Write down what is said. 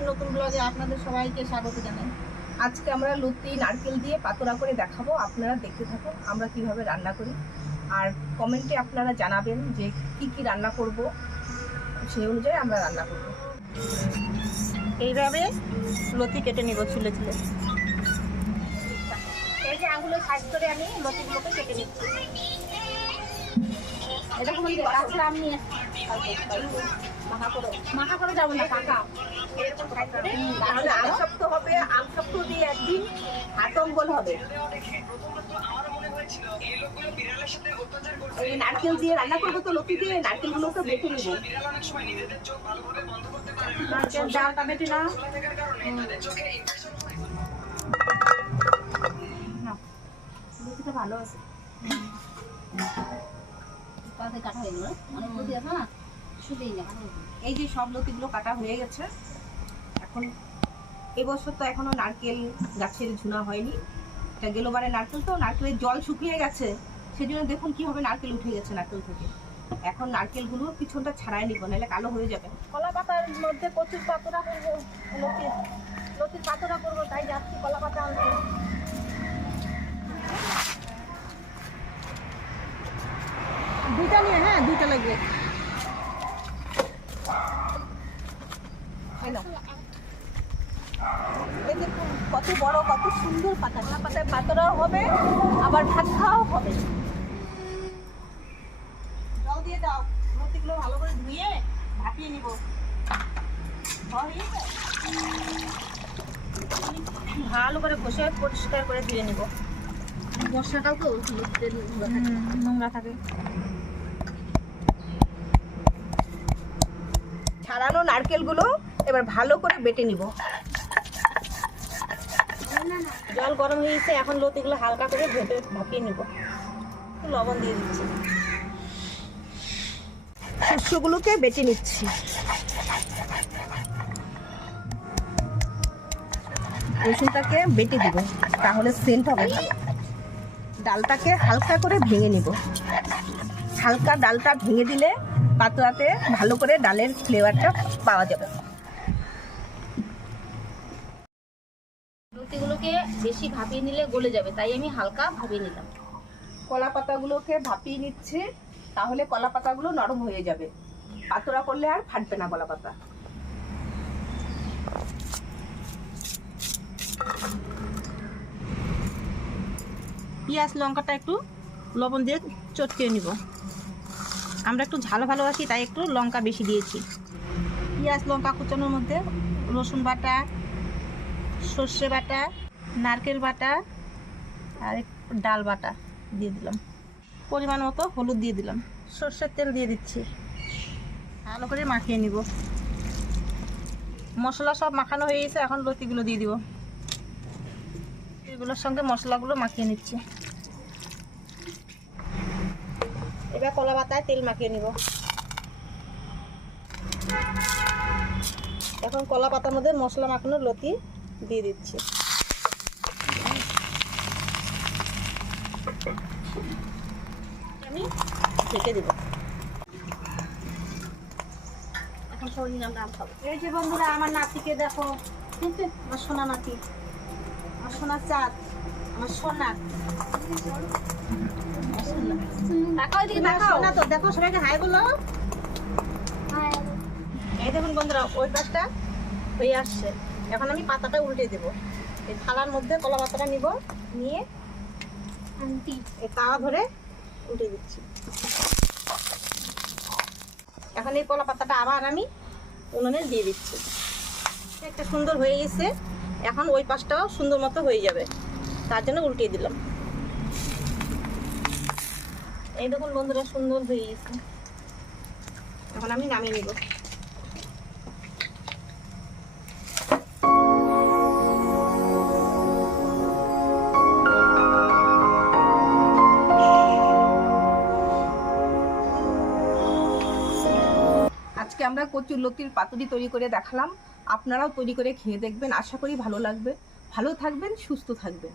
একটি নতুন ব্লগে আপনাদের সবাইকে স্বাগত জানাই। আজকে আমরা লতি নারকেল দিয়ে পাতোড়া করে দেখাবো, আপনারা দেখতে থাকুন আমরা কিভাবে রান্না করি। আর কমেন্টে আপনারা জানাবেন যে কি কি রান্না করব, সেই অনুযায়ী আমরা রান্না করব। এইভাবে লতি কেটে নিব ছুলে ছুলে। এই যে আঙুলে সাইজ করে আমি লতিগুলোকে কেটে নিচ্ছি। এটা কোন গাছটা আমি মাখা করে যাবো না, পাকা তাহলে আমসপ্ত হবে। আমসপ্ত দিয়ে একদিন হাটম্বল হবে। এই নারকেল দিয়ে রান্না করবো তো, লতি দিয়ে নারকেলগুলোকে বেটে নিব। নারকেল ডালটা বেটে না, লতিটা ভালো আছে। কাটা হয়ে গেল, অনেক লতি আছে না, এই যে সব লতিগুলো কাটা হয়ে গেছে। এখন এবছর তো এখনো নারকেল গাছের ঝুনা হয়নি, এটা গেলোবারে নারকেল, তো নারকেলের জল শুকিয়ে গেছে, সেজন্য দেখুন কিভাবে নারকেল উঠে গেছে নারকেল থেকে। এখন নারকেলগুলো পিছনটা ছাড়াই নিব, নাহলে কালো হয়ে যাবে। কলা পাতার মধ্যে কচুর পাতোড়া করবো, লতির পাতোড়া করবো, তাই যাচ্ছি কলা পাতা আনতে। দুইটা নিয়ে, হ্যাঁ দুইটা লাগবে। দেখুন কত বড়, কত সুন্দর পাতা। পাতায় পাতোড়াও হবে, আবার ভাত খাওয়াও হবে। জল দিয়ে দাও, লতিগুলো ভালো করে ধুয়ে ভাপিয়ে নিব। ভালো করে ঘষে পরিষ্কার করে ধুয়ে নিব। বর্ষাটাও তো নোংরা থাকে। ছাড়ানো নারকেলগুলো এবার ভালো করে বেটে নিব। জল গরম হয়ে গেছে, এখন লতিগুলো হালকা করে ভেটে ভাপিয়ে নিব। লবণ দিয়ে দিচ্ছি, শস্যগুলোকে বেটে নিচ্ছি। রসুনটাকে বেটে দিব, তাহলে সেন্ট হবে ভালো। ডালটাকে হালকা করে ভেঙে নিব। হালকা ডালটা ভেঙে দিলে পাতোড়াতে ভালো করে ডালের ফ্লেভারটা পাওয়া যাবে। লতিগুলোকে বেশি ভাপিয়ে নিলে গলে যাবে, তাই আমি হালকা ভাপিয়ে নিলাম। কলা পাতাগুলোকে ভাপিয়ে নিচ্ছে, তাহলে কলা পাতাগুলো নরম হয়ে যাবে। পাতোড়া করলে আর ফাটবে না কলা পাতা। পেঁয়াজ লঙ্কাটা একটু লবণ দিয়ে চটকে নিব। আমরা একটু ঝাল ভালোবাসি, তাই একটু লঙ্কা বেশি দিয়েছি। পেঁয়াজ লঙ্কা কুচানোর মধ্যে রসুন বাটা, সর্ষে বাটা, নারকেল বাটা আর একটু ডাল বাটা দিয়ে দিলাম। পরিমাণ মতো হলুদ দিয়ে দিলাম। সর্ষের তেল দিয়ে দিচ্ছি। ভালো করে মাখিয়ে নিব। মশলা সব মাখানো হয়ে গেছে, এখন লতিগুলো দিয়ে দিব। এগুলোর সঙ্গে মশলাগুলো মাখিয়ে নিচ্ছি। এবার কলা পাতায় তেল মাখিয়ে নিব। এখন কলা পাতার মধ্যে মশলা মাখানো লতি দিয়ে দিচ্ছি। আমি ঢেকে দিব। এখন সবাই আমরা আম খাবো। এই যে বন্ধুরা, আমার নাতিকে দেখো, আমার সোনা নাতি, আমার সোনার চাঁদ, আমার সোনা। দেখো সবাইকে হাই বলো। এই দেখুন বন্ধুরা, ওই পাশটা হয়ে আসছে। এখন আমি পাতাটা উল্টে দেব। এই থালার মধ্যে কলা পাতাটা নিব, নিয়ে এই তাওয়া ধরে উল্টে দিচ্ছি। এখন এই কলা পাতাটা আবার আমি উনুনে দিয়ে দিচ্ছি। একটা সুন্দর হয়ে গেছে, এখন ওই পাশটাও সুন্দর মতো হয়ে যাবে, তার জন্য উল্টিয়ে দিলাম। এই দেখুন বন্ধুরা, সুন্দর হয়ে গেছে। এখন আমি নামিয়ে নিব। আজকে আমরা কচুর লতির পাতুরি তৈরি করে দেখালাম, আপনারাও তৈরি করে খেয়ে দেখবেন। আশা করি ভালো লাগবে। ভালো থাকবেন, সুস্থ থাকবেন।